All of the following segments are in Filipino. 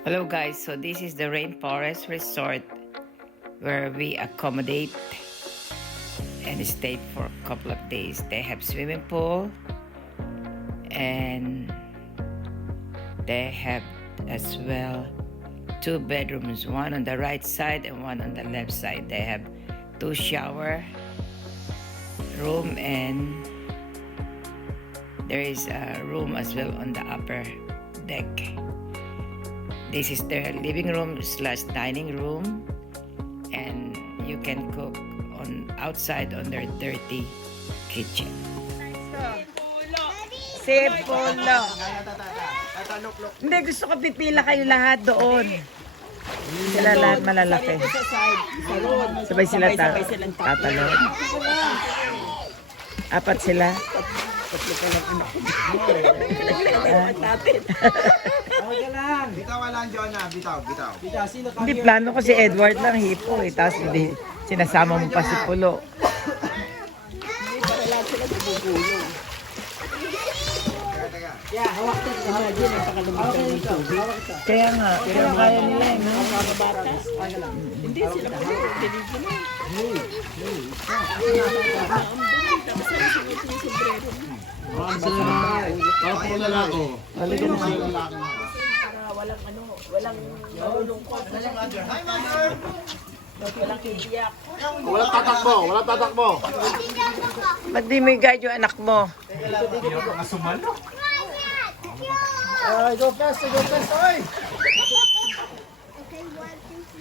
Hello guys, so this is the Rainforest Resort where we accommodate and stay for a couple of days. They have swimming pool and they have as well 2 bedrooms, one on the right side and one on the left side. They have 2 shower room and there is a room as well on the upper deck. This is their living room slash dining room, and you can cook on outside on their dirty kitchen. Sipolo. Hindi, gusto ko pipila kayo lahat doon. Sila lahat malalaki. Sabay sila tatalon. 4 sila. Bitaw lang, Jonah. Bitaw. Hindi, plano ko si Edward lang, hipo eh. Tapos hindi, sinasama mo pa si Pulo. Kaya nga, pero kaya nila eh. No? Hindi sila Walang tatakbo. Ba't di may guide yung anak mo? Go fast, oy!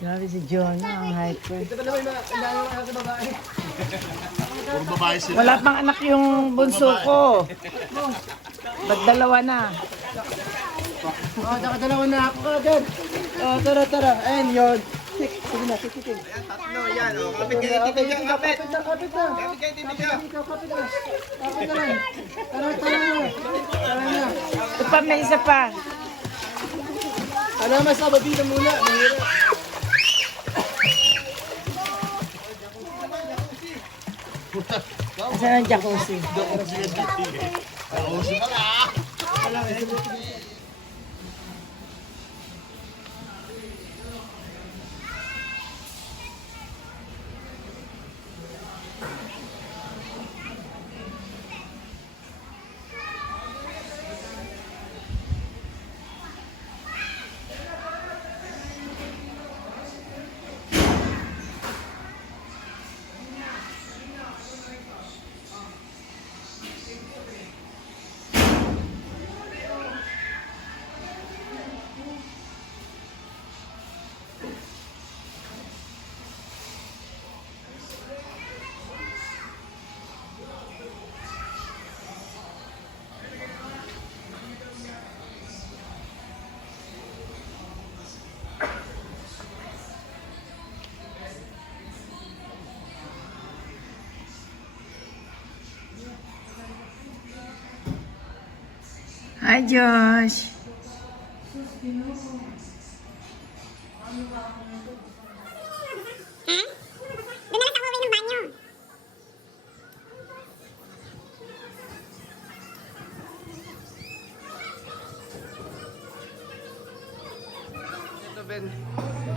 Grabe si Jonah, ang hyper. Puro babae sila. Wala pang anak yung bunso ko. Ba't 2 na? Nakadalawa na ako agad. Tara. Ayun, yun. Sige na. Tatlo, yan. Kapit kayo, tibig yan, kapit. Kapit na. Tara na. Ito pa, may isa pa. Ano, mas ababida muna. Mahirap. Saan ang jacuzzi? Hi, Josh.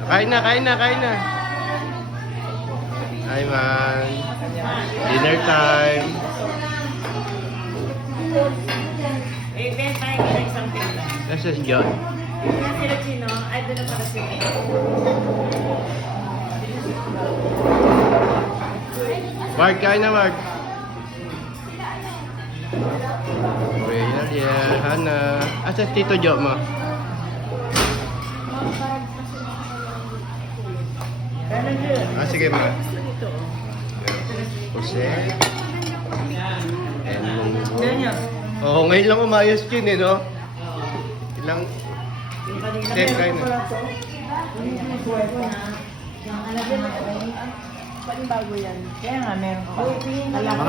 Kain na. Hi, man. Dinner time. This is John. Mark, kain na, Mark. Hana. Asa Tito Jo mo? Sige, ma. Jose. And oh, ngayon lang umayos yun eh, no? Ilang step kayo na. Bago yan. Kaya nga, meron pa.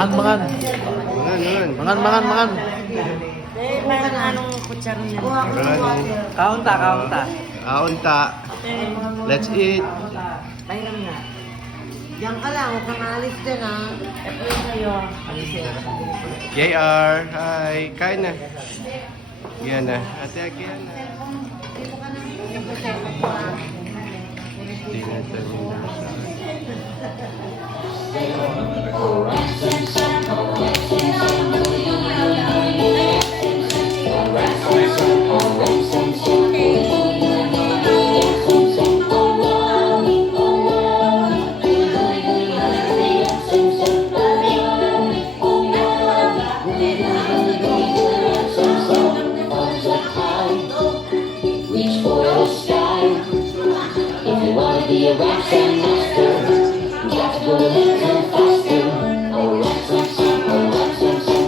Mangan. Meron anong kutsara niya? Kaunta. Let's eat. Pahiram na. Diyan ka lang, huwag kang alis din ha. Ito yung sa'yo. JR, hi. Kain na. Yan na. Ate Agian na. Tina Terminal sa Reach for the sky. If you wanna be a rock star master, you got to go a little faster. Oh, rock some sun, oh, rock some sun.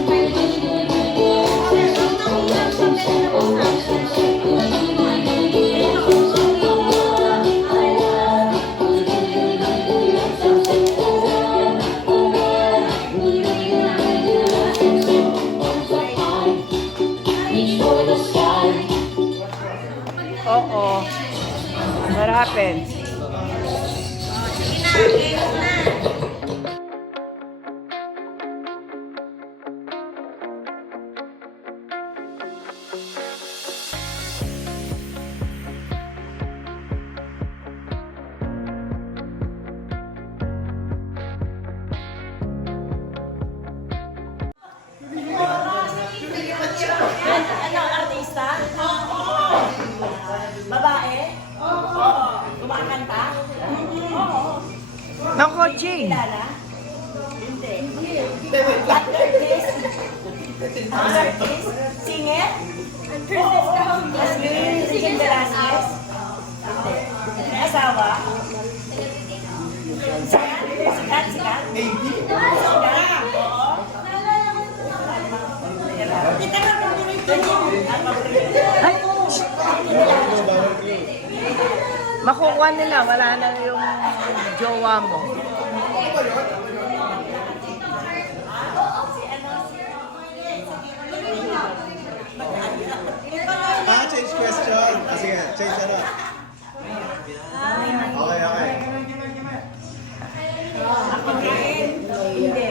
Oh, rock some sun, oh, rock some sun. Reach for the sky. Oo. What happened? Ano, artista? Babae? Oo. Kumakanta? Oo. No coaching. Kilala? Hindi. Artist? Artist? Singer? Oo. Singer Velasquez? Hindi. May asawa? Sikat? Sikat? Sikat? Sikat? Oo. Kita ka kami rito. Ay! Makukuha nila, wala na yung jowa mo. change question. Sige, change ano. Okay, okay. Hindi.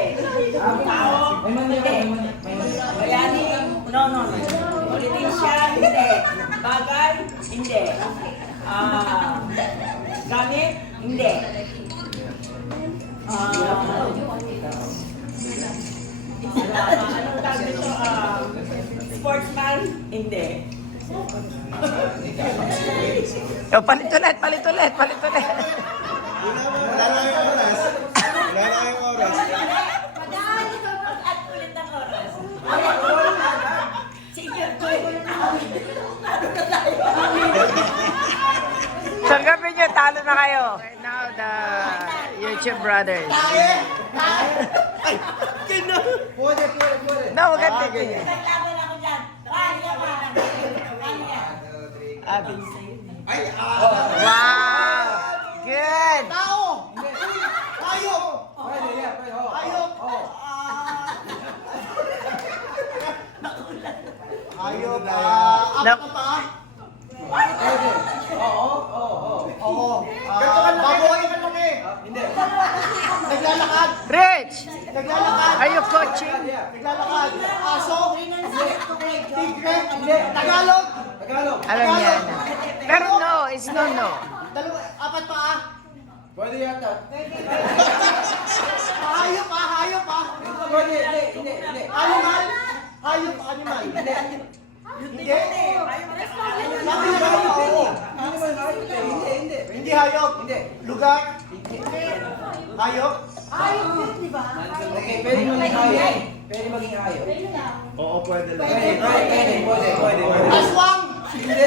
Tao? Hindi. Bayani? No. Politician? Hindi. Bagay? Hindi. Gamit? Hindi. Anong tawag dito? Sportsman? Hindi. O, palit ulit. Wala na yung oras. At ulit ng oras. Sige, ano ka tayo? Tanggapin nyo, talo na kayo. Right now, the YouTube brothers. No, huwag kang tigil. Naglaban ako dyan. Kaya ka. Wow! Good! Ayop. Nap- Baboy. Hindi. Naglalakad. Rich! Naglalakad. Are you coaching? Naglalakad. Aso. Tigre. Tagalog. Alam niya na. Pero no, it's no. Dalawa, apat pa ah. Pwede yata. Hayop ah, hayop ah. Pwede, hindi. Animal. Hayop, animal. Hindi. Sabi na hayop, oo. Hindi. Hindi hayop. Hindi. Lugar. Hayop. Okay, pwede maging hayop. Pwede maging hayop. Oo, pwede lang. Pwede. Aswang. Hindi.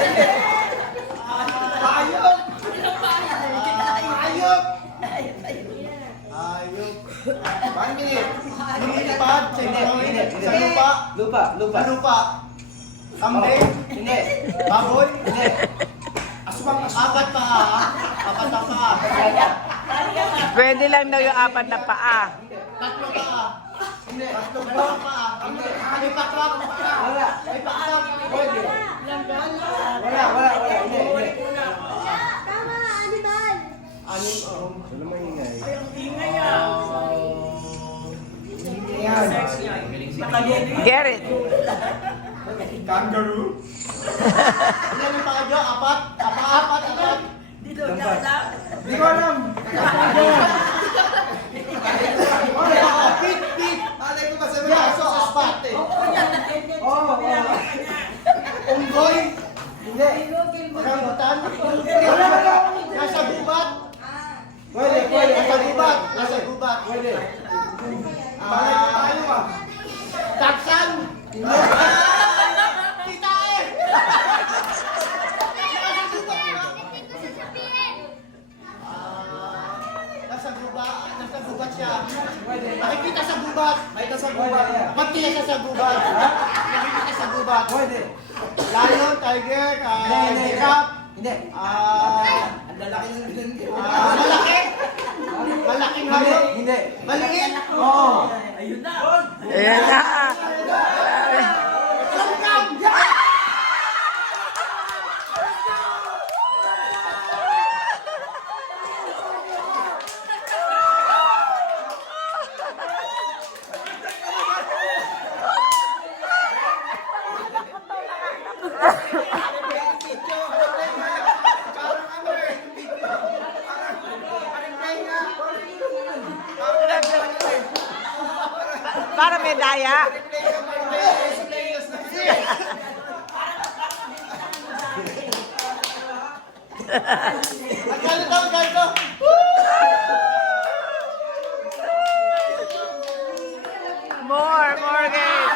Hayop. Hayop. Hayop. Bakit minit? Lumilipad sa Hindi. Sa lupa. Lupa. Sa lupa. Kambing. Hindi. Baboy. Hindi. Aswang. Apat pa ah. Apat na paa. Pwede lang daw yung apat na paa. Tatlo paa. Hindi. Tatlong paa. May patrap. Wala. May patrap. Pwede. Wala. Hindi. Ano maingay? Get it. Kangaroo? Ilan yung paa dyan? Apat? Apat? Dito lang. Hindi ko alam. Pit. Alay ko ba sabi na aso apat eh. Oo. Unggoy? Hindi. Rambutan? Wala. Nasa gubat? Pwede. Nasa gubat. Pwede. Tayo ba? Taksan? Hindi. Kita eh! Nasa gubat siya. Nakikita sa gubat. Magkita siya sa gubat. Nakikita sa gubat. Lion, tiger, giraffe. Hindi. Ang lalaki ng malaki? Malaking hayop? Hindi. Maliit? Oo. Ayun na. Ayan na. Langkang! Para medaya. Magkano? More game.